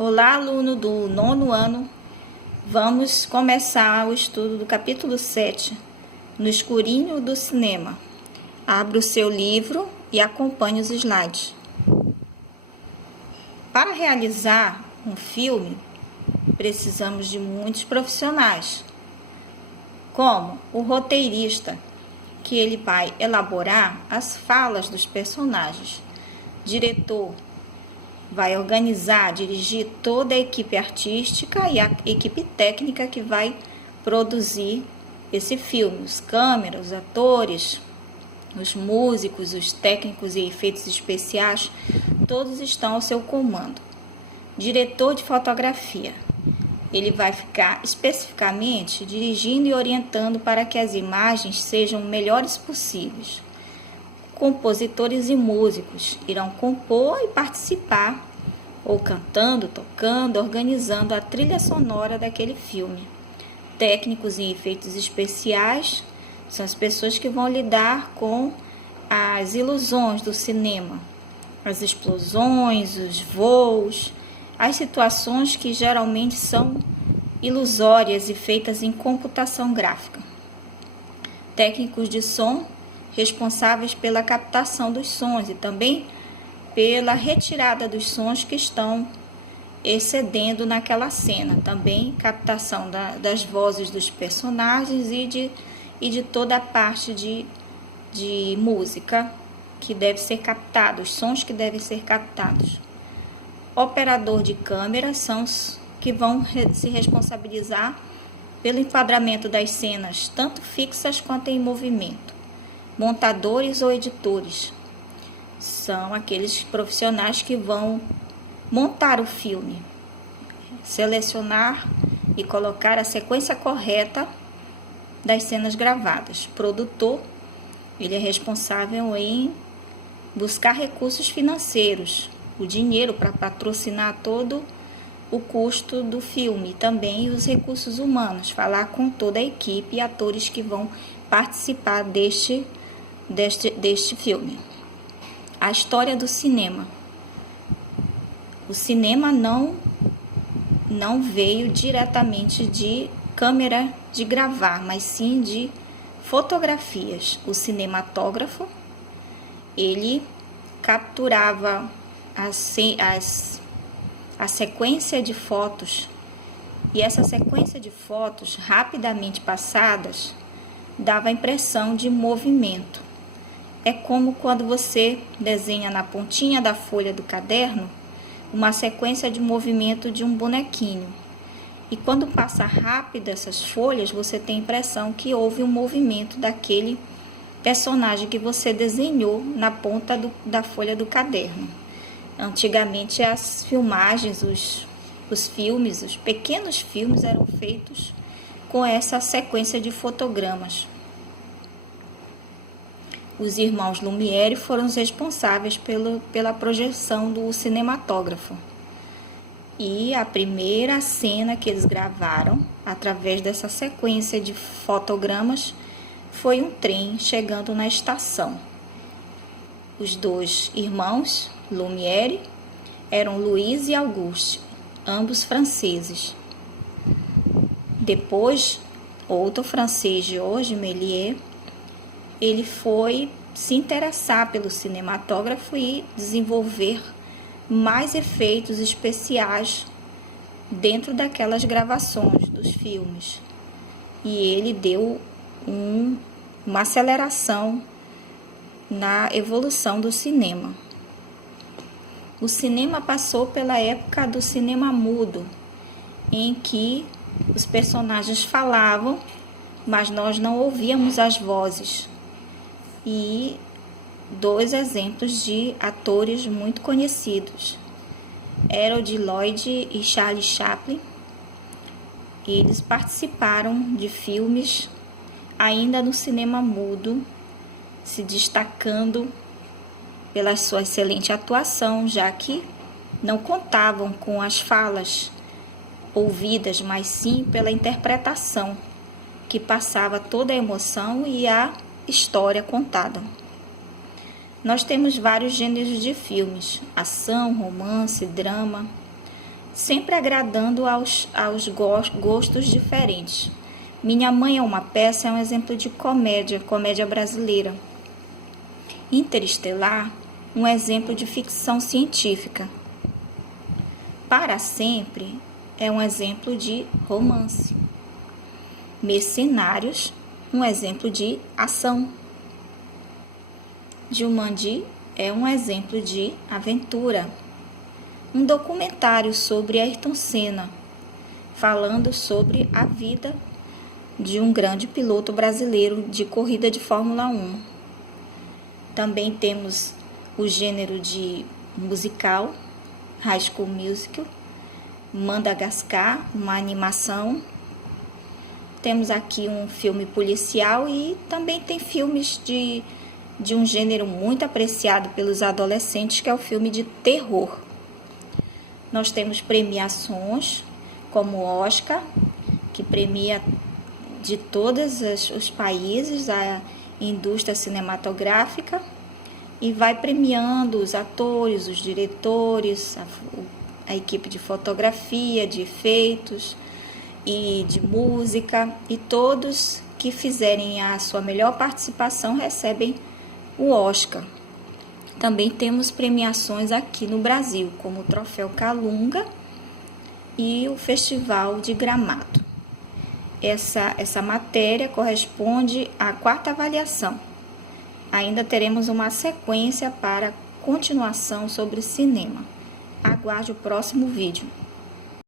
Olá, aluno do nono ano. Vamos começar o estudo do capítulo 7, No Escurinho do Cinema. Abra o seu livro e acompanhe os slides. Para realizar um filme, precisamos de muitos profissionais, como o roteirista, que ele vai elaborar as falas dos personagens, diretor, vai organizar, dirigir toda a equipe artística e a equipe técnica que vai produzir esse filme. Os câmeras, os atores, os músicos, os técnicos e efeitos especiais, todos estão ao seu comando. Diretor de fotografia, ele vai ficar especificamente dirigindo e orientando para que as imagens sejam melhores possíveis. Compositores e músicos irão compor e participar, ou cantando, tocando, organizando a trilha sonora daquele filme. Técnicos e efeitos especiais são as pessoas que vão lidar com as ilusões do cinema, as explosões, os voos, as situações que geralmente são ilusórias e feitas em computação gráfica. Técnicos de som, responsáveis pela captação dos sons e também pela retirada dos sons que estão excedendo naquela cena. Também captação das vozes dos personagens e de toda a parte de música que deve ser captada, os sons que devem ser captados. Operador de câmera são os que vão se responsabilizar pelo enquadramento das cenas, tanto fixas quanto em movimento. Montadores ou editores são aqueles profissionais que vão montar o filme, selecionar e colocar a sequência correta das cenas gravadas. Produtor, ele é responsável em buscar recursos financeiros, o dinheiro para patrocinar todo o custo do filme, também os recursos humanos, falar com toda a equipe e atores que vão participar deste filme. A história do cinema. O cinema não veio diretamente de câmera de gravar, mas sim de fotografias. O cinematógrafo, ele capturava a sequência de fotos, e essa sequência de fotos rapidamente passadas dava a impressão de movimento. É como quando você desenha na pontinha da folha do caderno uma sequência de movimento de um bonequinho. E quando passa rápido essas folhas, você tem a impressão que houve um movimento daquele personagem que você desenhou na ponta da folha do caderno. Antigamente as filmagens, os filmes, os pequenos filmes eram feitos com essa sequência de fotogramas. Os irmãos Lumière foram os responsáveis pela projeção do cinematógrafo. E a primeira cena que eles gravaram, através dessa sequência de fotogramas, foi um trem chegando na estação. Os dois irmãos Lumière eram Louis e Auguste, ambos franceses. Depois, outro francês, Georges Méliès, ele foi se interessar pelo cinematógrafo e desenvolver mais efeitos especiais dentro daquelas gravações dos filmes. E ele deu uma aceleração na evolução do cinema. O cinema passou pela época do cinema mudo, em que os personagens falavam, mas nós não ouvíamos as vozes. E dois exemplos de atores muito conhecidos, Harold Lloyd e Charlie Chaplin. Eles participaram de filmes ainda no cinema mudo, se destacando pela sua excelente atuação, já que não contavam com as falas ouvidas, mas sim pela interpretação, que passava toda a emoção e a história contada. Nós temos vários gêneros de filmes: ação, romance, drama. sempre agradando aos gostos diferentes. Minha Mãe é uma Peça é um exemplo de comédia brasileira. Interestelar, um exemplo de ficção científica. Para Sempre é um exemplo de romance. Mercenários, um exemplo de ação. Jumanji é um exemplo de aventura. Um documentário sobre Ayrton Senna, falando sobre a vida de um grande piloto brasileiro de corrida de Fórmula 1. Também temos o gênero de musical, High School Musical, Madagascar, uma animação. Temos aqui um filme policial e também tem filmes de um gênero muito apreciado pelos adolescentes, que é o filme de terror. Nós temos premiações como o Oscar, que premia de todos os países a indústria cinematográfica e vai premiando os atores, os diretores, a equipe de fotografia, de efeitos e de música, e todos que fizerem a sua melhor participação recebem o Oscar. Também temos premiações aqui no Brasil, como o Troféu Calunga e o Festival de Gramado. Essa matéria corresponde à 4ª avaliação. Ainda teremos uma sequência para continuação sobre cinema. Aguarde o próximo vídeo.